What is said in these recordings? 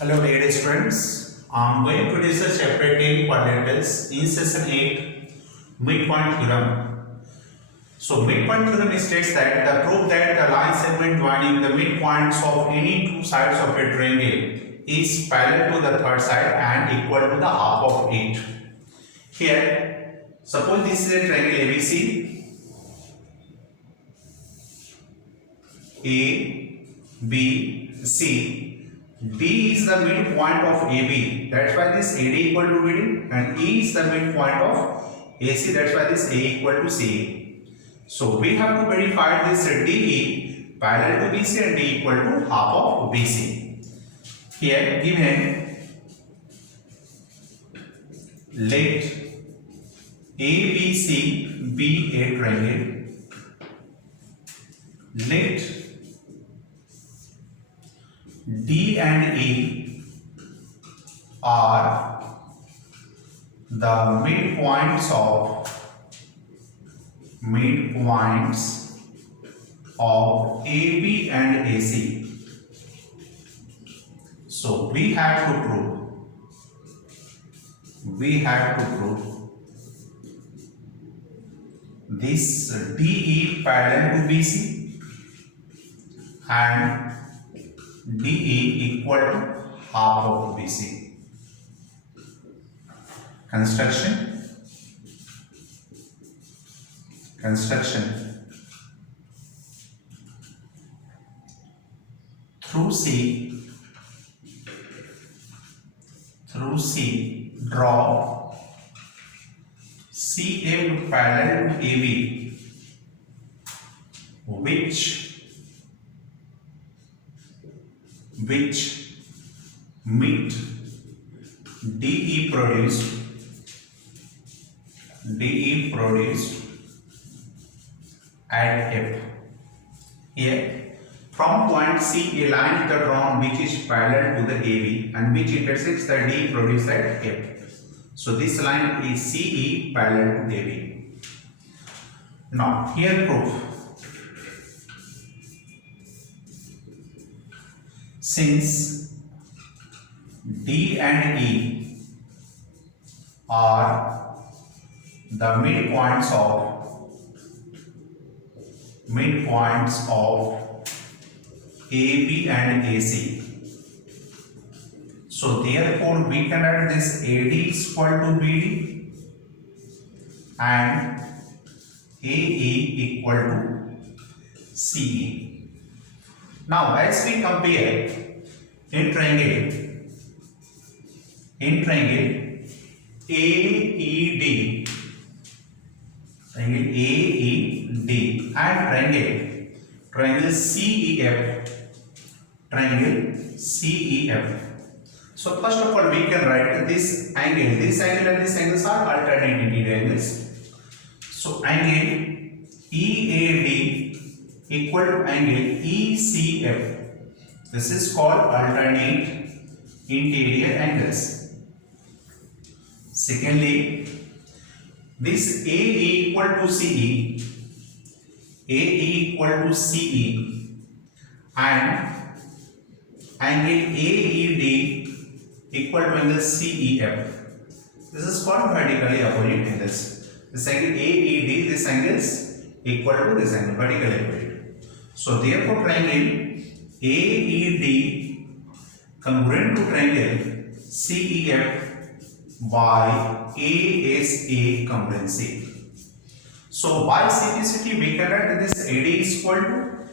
Hello dear students, I am going to discuss chapter 10 quadrilaterals in session 8 midpoint theorem. So midpoint theorem states that the proof that the line segment joining the midpoints of any two sides of a triangle is parallel to the third side and equal to the half of it. Here, suppose this is a triangle ABC, A, B, C. D is the midpoint of AB, that's why this AD equal to BD, and E is the midpoint of AC, that's why this A equal to CA. So we have to verify this DE parallel to BC and D equal to half of BC. Here given, let ABC be a triangle, let D and E are the midpoints of AB and AC. So we have to prove this DE parallel to BC and DE equal to half of BC. Construction. Through C, draw CF parallel to AB, which meet DE produced at F. Here from point C, a line is drawn which is parallel to the AB and which intersects the D produced at F. So this line is CE parallel to AB. Now here proof. Since D and E are the midpoints of AB and AC, so therefore we can write this AD is equal to BD and AE equal to CE. Now as we compare in triangle AED and triangle CEF. So first of all we can write this angle and this angles are alternate angles. So angle EAD equal to angle ECF. This is called alternate interior angles. Secondly, this AE equal to CE and angle AED equal to angle CEF. This is called vertically opposite angles. This angle AED, this angle is equal to this angle, vertically opposite. So therefore triangle AED congruent to triangle CEF by ASA congruency. So by CPCT we can write this AD is equal to,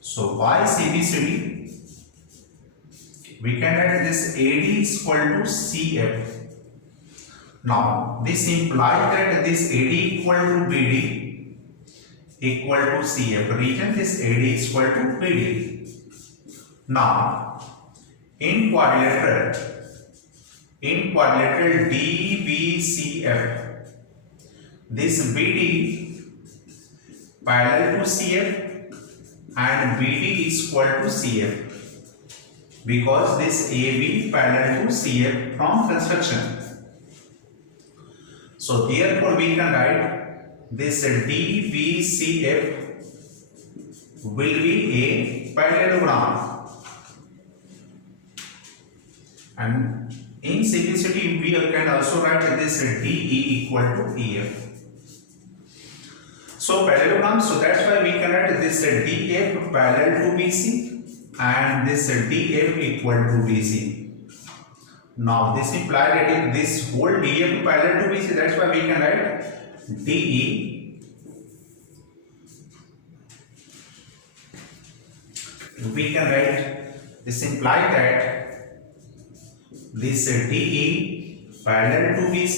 so by CPCT we can write this AD is equal to CF. Now this implies that this AD equal to BD equal to CF. Reason this AD is equal to BD. Now in quadrilateral DBCF, this BD parallel to CF and BD is equal to CF because this AB parallel to CF from construction. So therefore we can write this DBCF will be a parallelogram And in simplicity we can also write this DE equal to EF. So parallelogram, so that's why we can write this DF parallel to BC and this DF equal to BC. Now this implies that if this whole DF parallel to BC, that's why we can write DE we can write this implies that this DE parallel to BC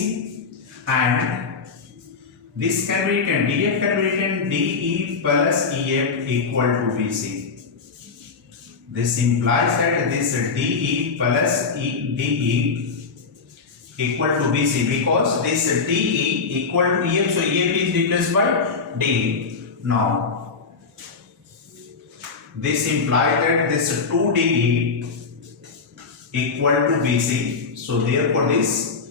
and this can be written, DF can be written DE plus EF equal to BC. This implies that this DE plus DE equal to BC, because this DE equal to EF, so EF is replaced by DE. Now, this implies that this 2DE equal to BC, so therefore this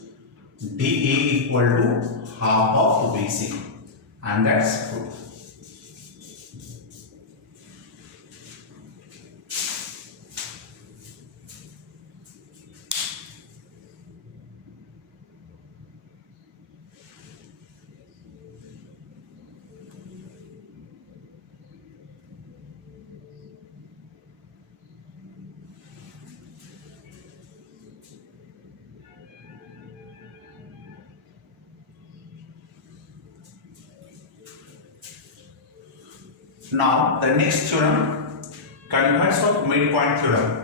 DE equal to half of BC, and that's true. Now the next theorem, converse of midpoint theorem.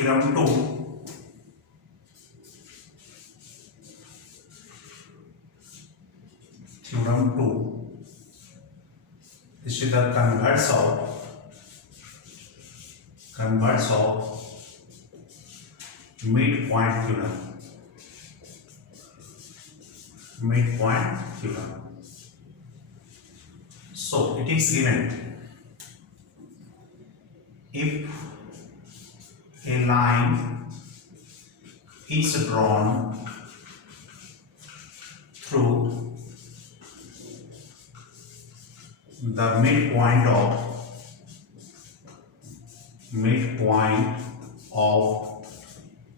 Theorem 2. Theorem 2. This is the converse of midpoint theorem. Midpoint theorem. So it is given, if a line is drawn through the midpoint of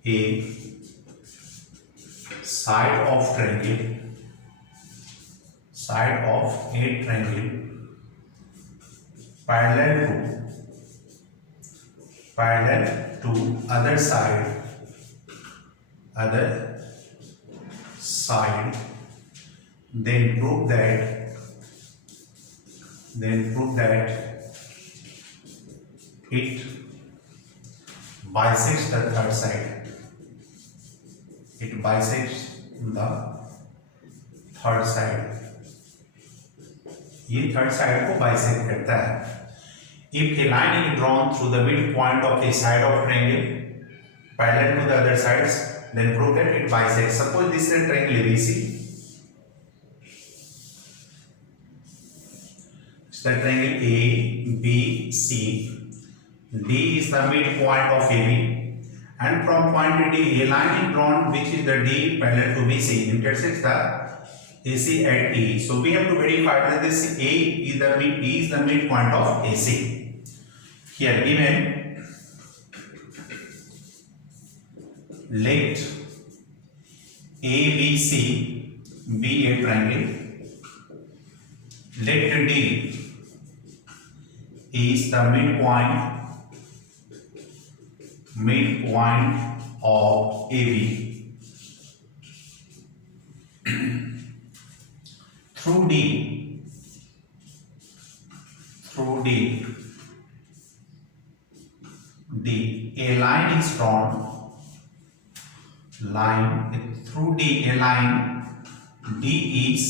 a side of a triangle parallel to other side, then prove that it bisects the third side. It bisects the third side. ये third side को bisect करता है. If a line is drawn through the midpoint of a side of triangle parallel to the other sides, then prove that it bisects. Suppose this is a triangle ABC. It's the triangle ABC. D is the midpoint of AB, and from point D, a line is drawn which is the D parallel to BC intersects the AC at E. So we have to verify that this A is the midpoint of AC. Here given, let ABC be a triangle. Let D is the midpoint of AB. Through D, a line is drawn. Through D, a line D is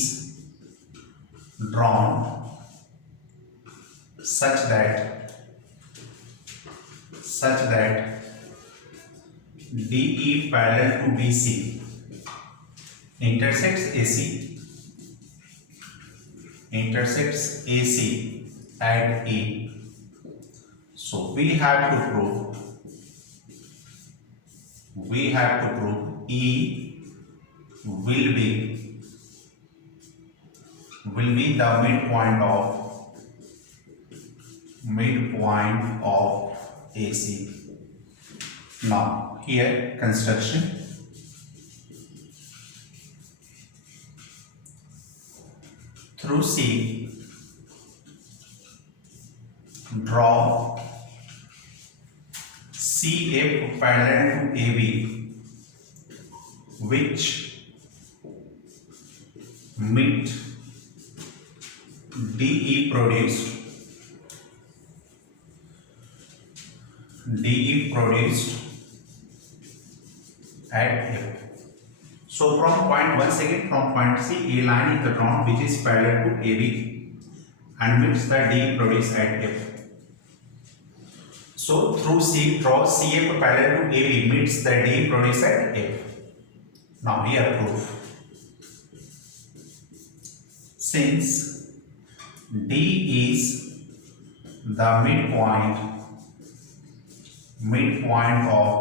drawn such that DE parallel to BC intersects AC at E. So we have to prove E will be the midpoint of AC. Now here construction. Through C, draw CF parallel to AB, which meet DE produced at F. So from point C, a line is drawn which is parallel to AB and meets the D produced at F. So through C, draw CF parallel to AB meets the D produced at F. Now here proof. Since D is the midpoint of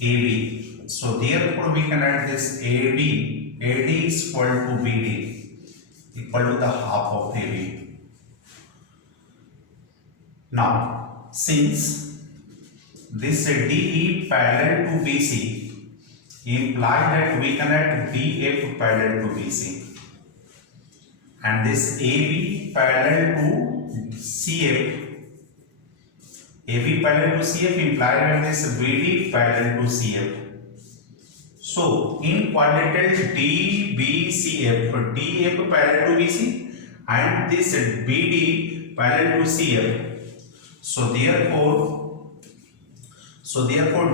AB, so therefore we can write this AD is equal to BD, equal to the half of AB. Now since this DE parallel to BC implies that we can write DF parallel to BC, and this AB parallel to CF, AB parallel to CF implies that this BD parallel to CF. So in quadrilateral DBCF, DF parallel to BC and this BD parallel to CF. So therefore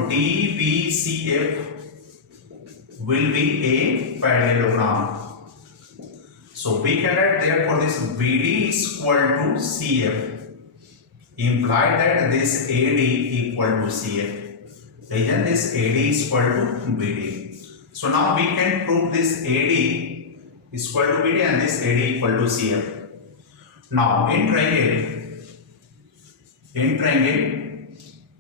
DBCF will be a parallelogram. So we can write therefore this BD is equal to CF, imply that this AD equal to CF. Then this AD is equal to BD. So now we can prove this AD is equal to BD and this AD equal to CF. Now in triangle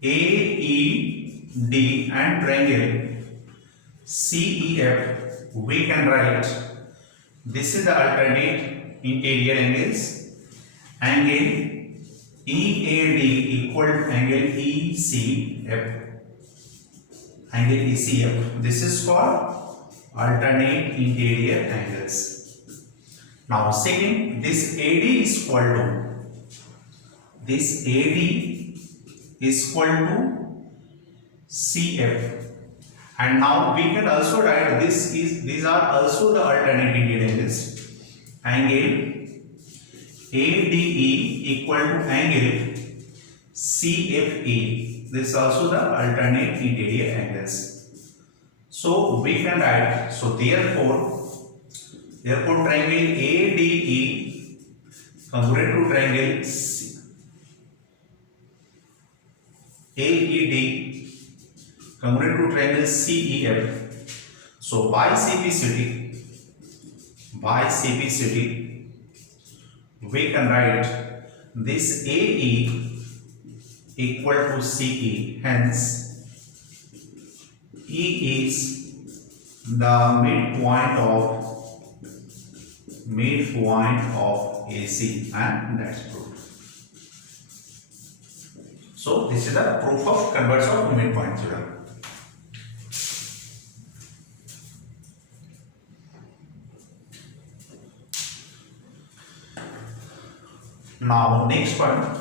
AED and triangle CEF, we can write this is the alternate interior angles. Angle EAD equal to angle ECF. This is called alternate interior angles. Now second, this AD is equal to CF, and now we can also write these are also the alternate interior angles. Angle ADE equal to angle CFA. This is also the alternate interior angles. So we can write, so therefore triangle ADE congruent to triangle AED congruent to triangle CEF. So by CPCT we can write this AE equal to CE, hence E is the midpoint of AC, and that's proved. So this is the proof of conversion of midpoint theorem. Now next one,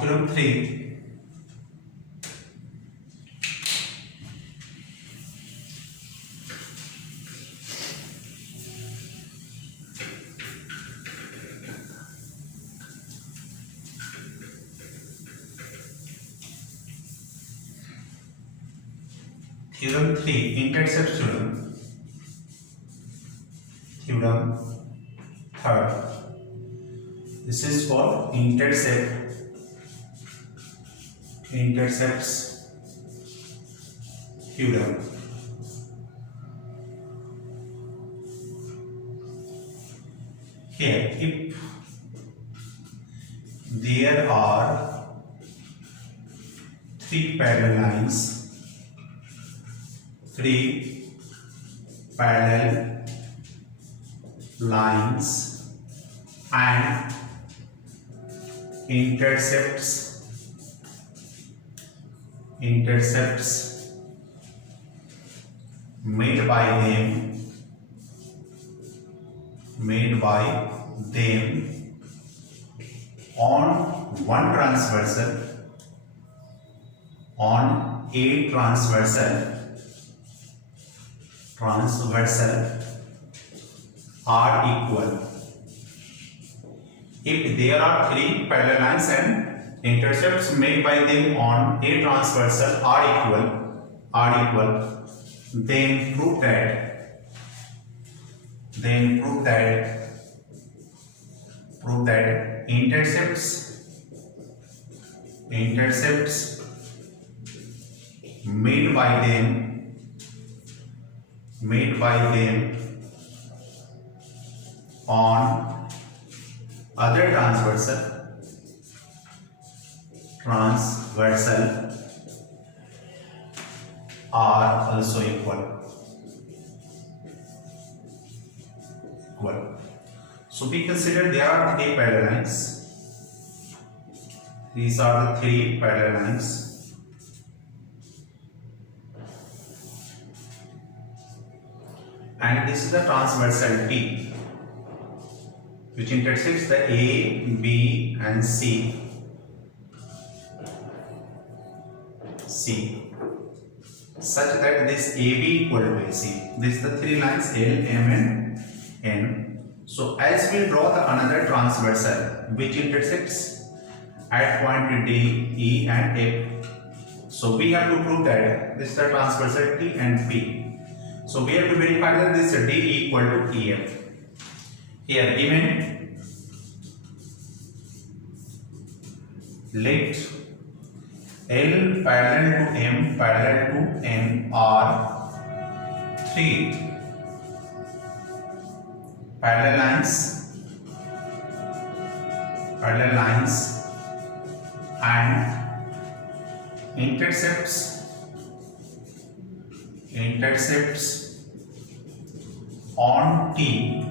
theorem 3. Theorem 3, intercept theorem. Theorem 3rd. This is called intercepts theorem. Here, if there are three parallel lines and intercepts made by them on one transversal, on a transversal are equal. If there are three parallel lines and intercepts made by them on a transversal are equal, then prove that intercepts made by them on other transversal are also equal. So we consider there are three parallel lines. These are the three parallel lines. And this is the transversal T, which intersects the A, B and C. C, such that this AB equal to AC. This is the three lines L, M and N. So as we draw the another transversal which intersects at point D, E and F. So we have to prove that this is the transversal T and P. So we have to verify that this D equal to EF. Here given, let L parallel to M parallel to N are three parallel lines and intercepts on T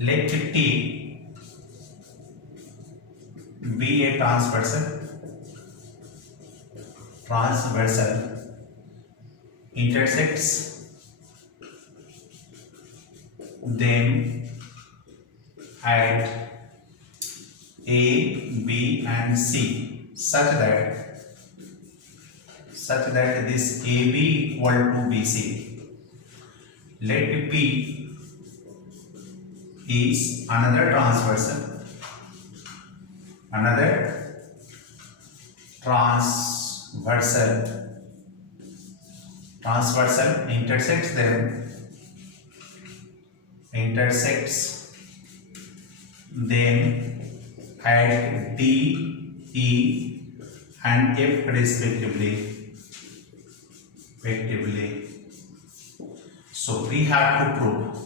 let T be a transversal intersects them at A, B and C such that this AB equal to BC. Let P is another transversal intersects them at D, E and F respectively. So we have to prove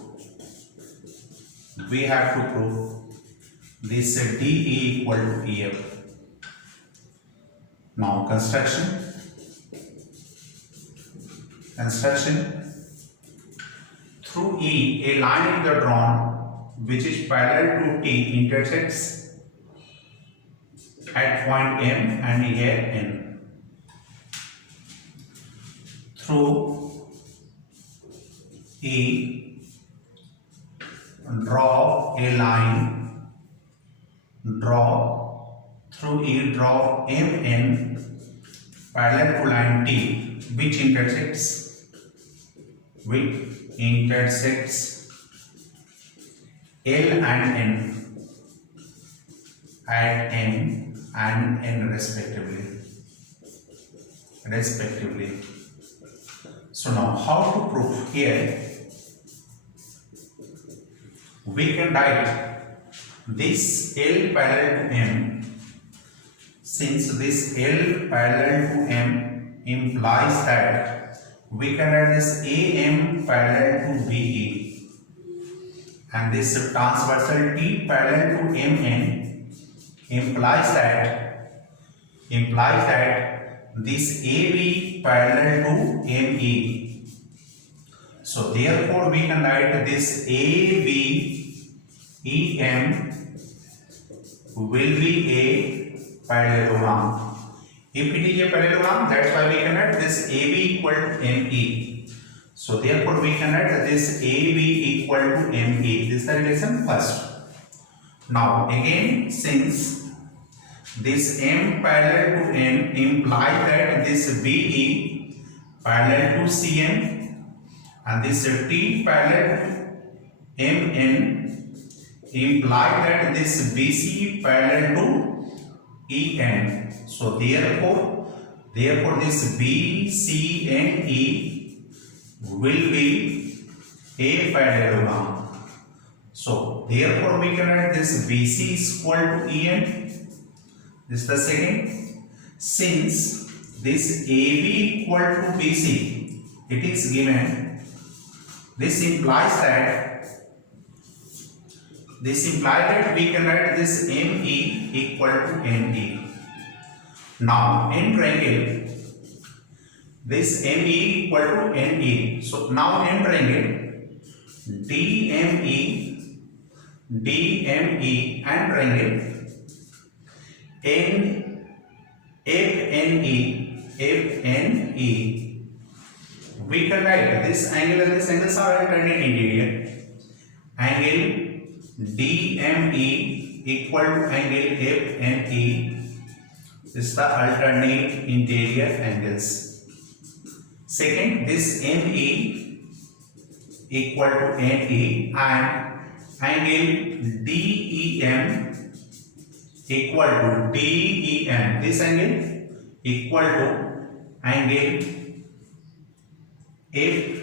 this DE equal to EF. Now construction. Through E, a line is drawn which is parallel to T intersects at point M and here N. Through E, draw a line. Through E, draw MN parallel to line T which intersects L and N at M and N respectively. So now how to prove? Here we can write this L parallel to M. Since this L parallel to M implies that we can write this AM parallel to BE, and this transversal T parallel to MN implies that this AB parallel to ME. So therefore we can write this AB EM will be a parallelogram. If it is a parallelogram, that's why we can write this AB equal to ME. So therefore we can write this AB equal to ME. This is the relation first. Now again, since this M parallel to N implies that this BE parallel to CM and this T parallel to MN imply that this BC parallel to EN. So therefore this BC and E will be a parallelogram. So therefore we can write this BC is equal to EN. This is the second. Since this AB equal to BC, it is given. This implies that we can write this ME equal to NE. Now in triangle, this ME equal to NE. So now in triangle, DME, DME and triangle N, FNE, FNE. We can write this angle and this angle are alternate interior. Angle DME equal to angle FNE is the alternate interior angles. Second, this ME equal to NE and angle DEM equal to DEM. This angle equal to angle FEN.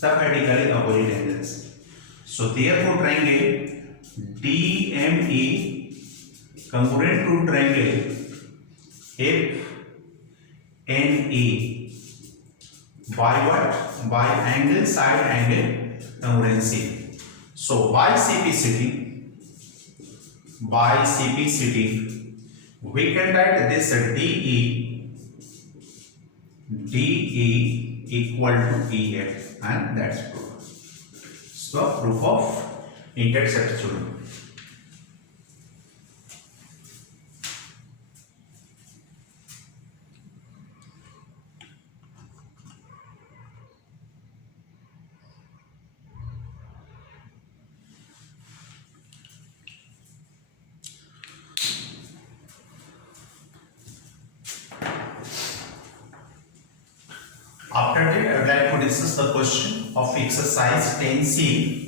The vertically opposite angles. So therefore triangle DME congruent to triangle FNE by what? By angle side angle congruency. So by CPCT we can write this DE equal to EF, and that's proof. So proof of intersection. After that, I would like to discuss the question of exercise 10C.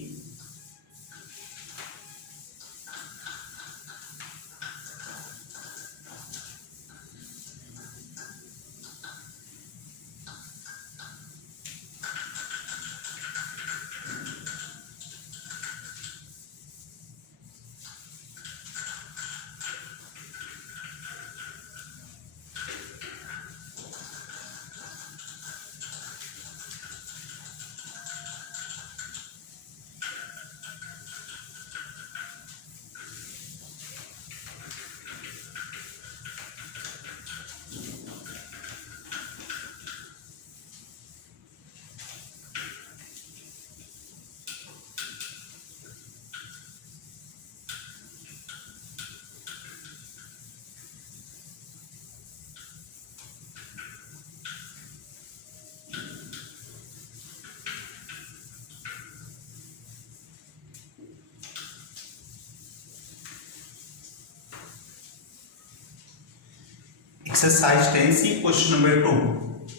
Exercise 10C, question number 2.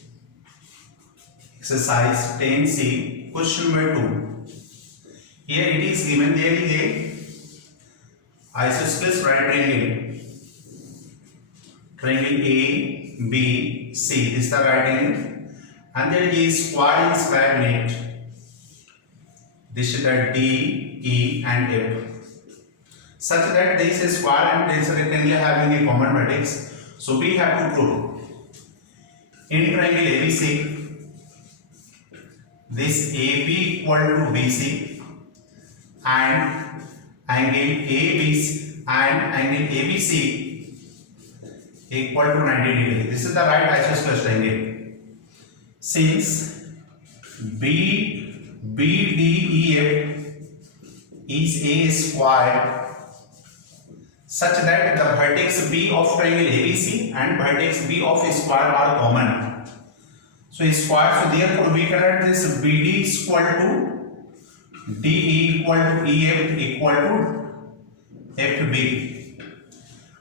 Exercise 10C, question number 2. Here it is given there is a isosceles right triangle A, B, C. This is the right angle, and there is quad square in it. This is the D, E, and F. Such that this is square and this rectangle having a common vertex. So we have to prove in triangle ABC, this AB equal to BC and angle ABC and angle ABC equal to 90 degrees. This is the right isosceles triangle. Since BDEF is a square such that the vertex B of triangle ABC and vertex B of a square are common. So square, so therefore we can write this BD is equal to DE equal to EF equal to FB,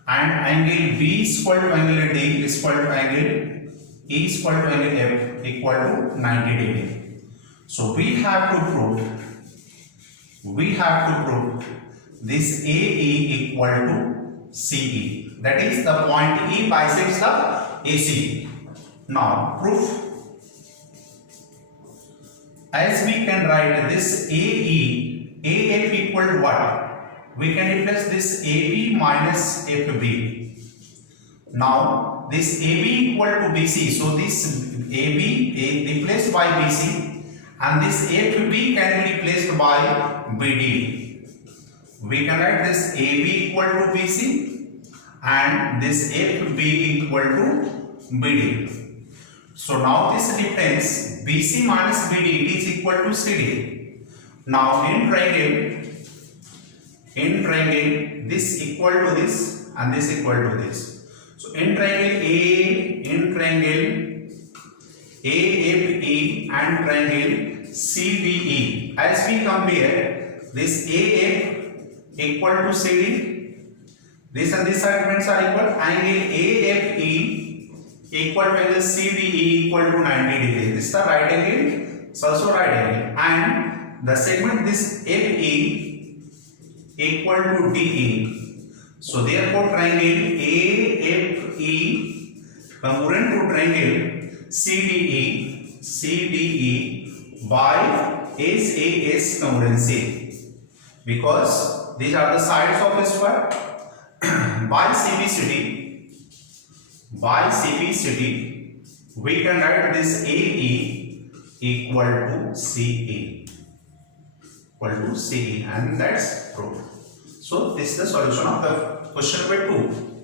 and angle B is equal to angle D is equal to angle E is equal to angle F equal to 90 degree. So we have to prove this AE equal to CE, that is the point E bisects the AC. Now proof, as we can write this AF equal to what? We can replace this AB minus FB. Now this AB equal to BC, so this AB replaced by BC and this FB can be replaced by BD. We can write this AB equal to BC and this FB equal to BD. So now this distance BC minus BD it is equal to CD. Now in triangle this equal to this and this equal to this. So in triangle AFE and triangle CBE, as we compare this AF equal to CD, this and this side friends are equal. Angle AFE equal to angle CBE equal to 90 degrees. This is the right angle, it's also right angle, and the segment this FE equal to DE. So therefore triangle AFE congruent to triangle CDE by SAS congruency, because these are the sides of a square. By CPCD we can write this AE equal to CE and that's proved. So this is the solution of the question number 2.